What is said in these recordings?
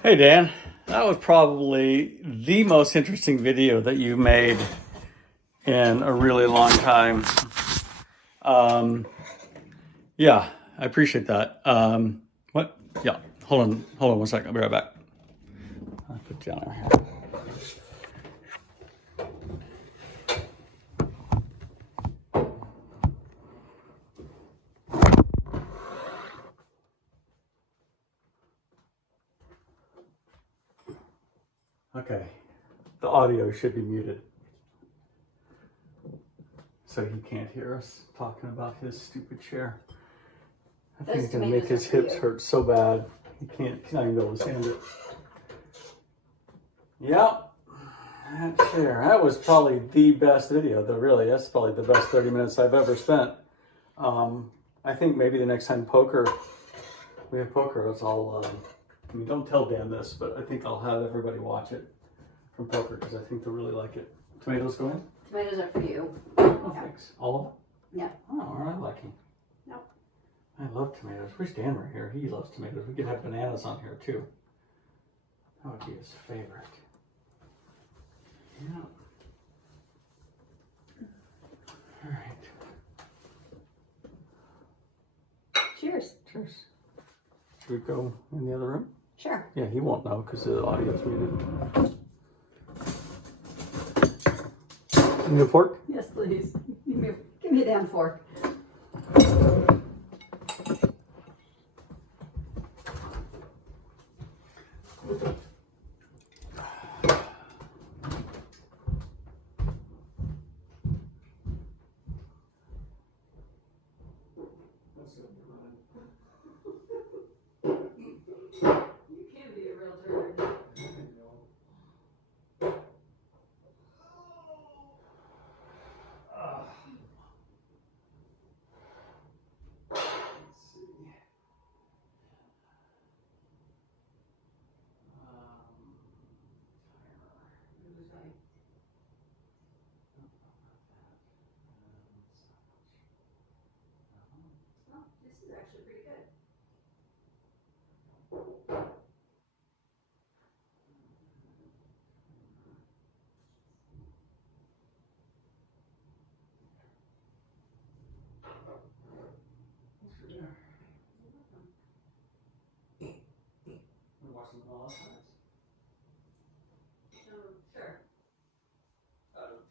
Hey Dan, that was probably the most interesting video that you made in a really long time. Um, yeah, I appreciate that. What? Yeah, hold on 1 second. I'll be right back. I'll put you on here. Okay, the audio should be muted, so he can't hear us talking about his stupid chair. I think it's gonna make his hips hurt so bad. He's not even gonna be able to stand it. Yep. That was probably the best video, though. Really, that's probably the best 30 minutes I've ever spent. I think maybe the next time we have poker, I mean, don't tell Dan this, but I think I'll have everybody watch it from poker because I think they'll really like it. Tomatoes go in? Tomatoes are for you. Oh, thanks. All of them? Yeah. Oh, I like him. No. I love tomatoes. Where's Dan right here? He loves tomatoes. We could have bananas on here too. That would be his favorite. Yeah. All right. Cheers. Cheers. Should we go in the other room? Sure. Yeah, he won't know because the audio's muted. You need a fork? Yes, please. Give me a damn fork. You can be a real turd. This is actually pretty good. We watched them all last night. Sure.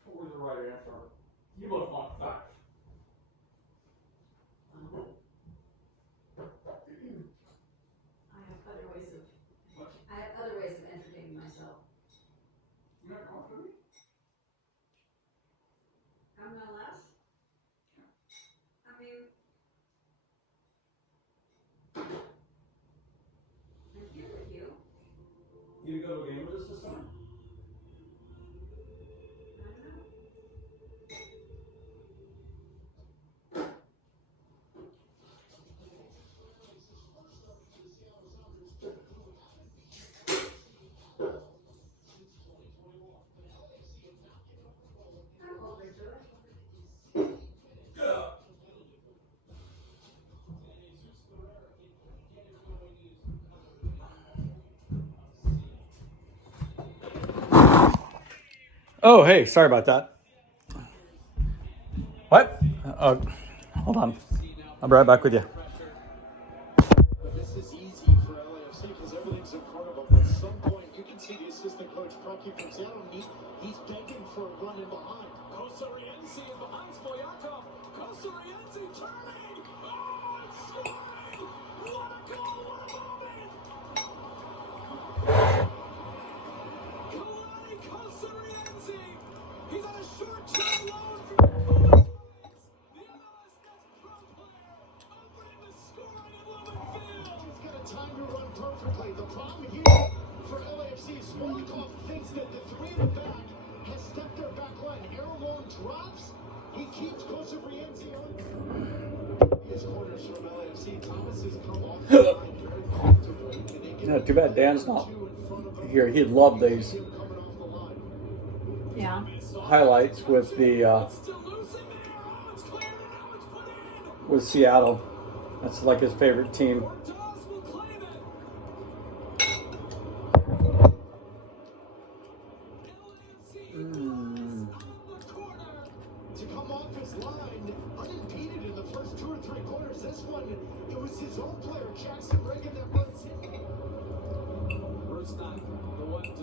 Totally the right answer. You both want facts. I have other ways of entertaining myself. You're not comfortable? I'm no less. I mean, I'm here with you. You go to a game with us this time? I don't know. I'm open to it. Oh, hey, sorry about that. What? Hold on. I'll be right back with you. This is easy for LAFC because everything's in front of them. At some point, you can see the assistant coach, Frankie from Seattle, he's begging for a run in behind. Kosariense in behind Stoyakov. Kosariense turning. Oh, it's scoring! What a goal! What a moment! Kalani Kosariense. He's on a short-term loan for the MLS next pro player. Opening the scoring at Lumen Field. He's got a time to run perfectly. The problem here for LAFC is Smolikov thinks that the three in the back has stepped their back line. Errolong drops. He keeps Kosariense on. His corners from LAFC. Thomas has come off the line very comfortably. And they get Yeah, too bad Dan's not here. He'd love these him coming off the line. Yeah. highlights with the with Seattle. That's like his favorite team.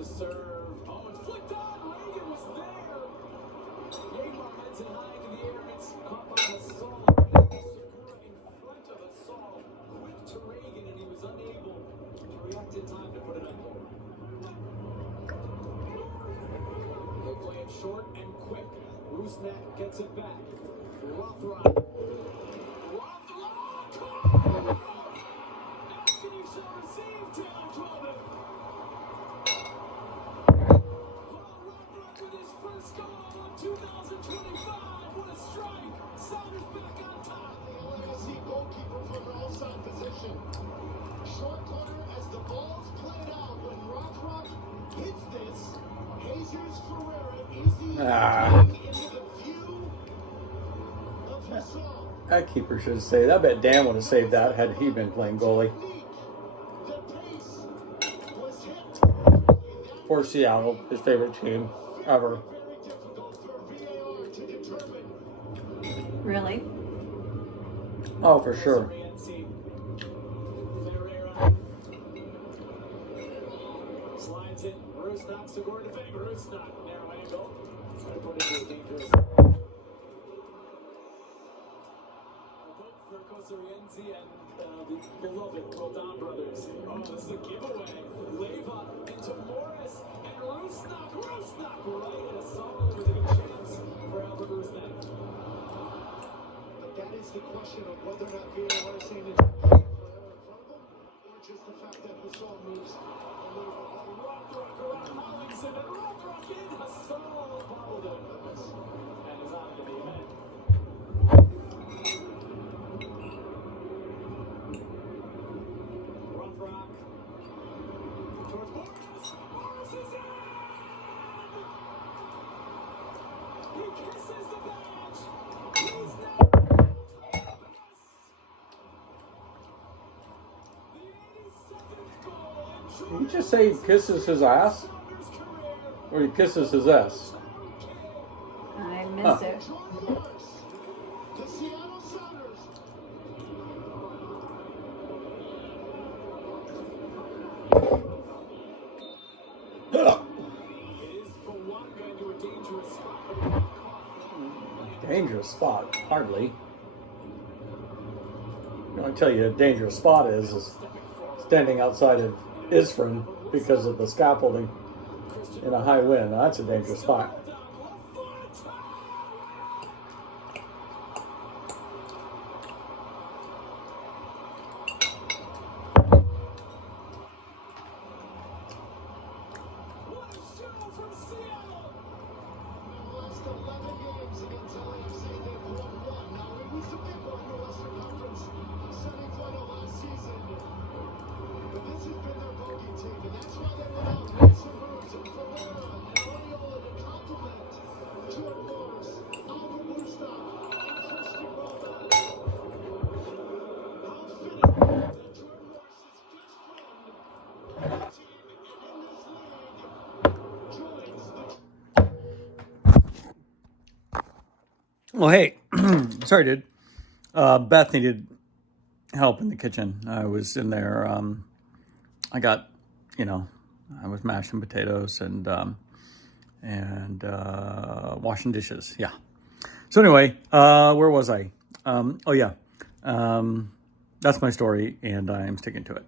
to serve. Oh, and flicked on. Reagan was there. Neymar heads it high into the air. It's caught by Hassan. Segura in front of Hassan. Quick to Reagan, and he was unable to react in time to put it on goal. They play it short and quick. Rusnak gets it back. Rothrock. Asking you shall receive, Taylor Twelman. Rothrock with his first goal of 2025. What a strike. Sounders back on top. The LAFC goalkeeper from an offside position. Short corner as the ball's played out. When Rothrock hits this, Jesus Ferreira is the into the view of Hassan. That keeper should have saved. I bet Dan would have saved that had he been playing goalie. The pace was hit. For Seattle, his favorite team ever. Very difficult for VAR to determine. Really? Oh, for sure. Slides it. Rusnak, Segura defending. Rusnak, narrow angle. Trying to put it into a dangerous. Both for Kosorienzi and the beloved Roldan brothers. Oh, this is a giveaway. Leva into Morris and Rusnak. Rusnak right at a solo with a good chance for Albert Rusnak. But that is the question of whether or not VAR is saying it's forever in front of them, or just the fact that Hassan moves a little bit. Rothrock around Hollingston, and Rothrock in. Hassan followed him and is on to the event. Rothrock towards Morris. Morris is in! He kisses the badge. He's now the best. The 82nd goal in Did he just say he kisses his ass? Saunders' career. Or he kisses his ass? I missed it. Jordan Morris, the Seattle Sounders. Is Bawanga into a dangerous spot? Dangerous spot, hardly. I'll tell you, a dangerous spot is standing outside of Isfrin because of the scaffolding in a high wind. Now, that's a dangerous spot. What a show from Seattle! Last 11 games against LAFC, they've won one. Now, it was a big one in the Western Conference semifinal last season. But this has been their bogey team, and that's why they went out with some moves and Ferreira and Oriola to complement Jordan Morris, Albert Rusnak, and Christian Roldan. How fitting that Jordan Morris's best friend, the team in this league, joins the Well, hey, sorry, dude. Beth needed help in the kitchen. I was in there. I got, I was mashing potatoes and washing dishes. Yeah. So anyway, where was I? That's my story, and I'm sticking to it.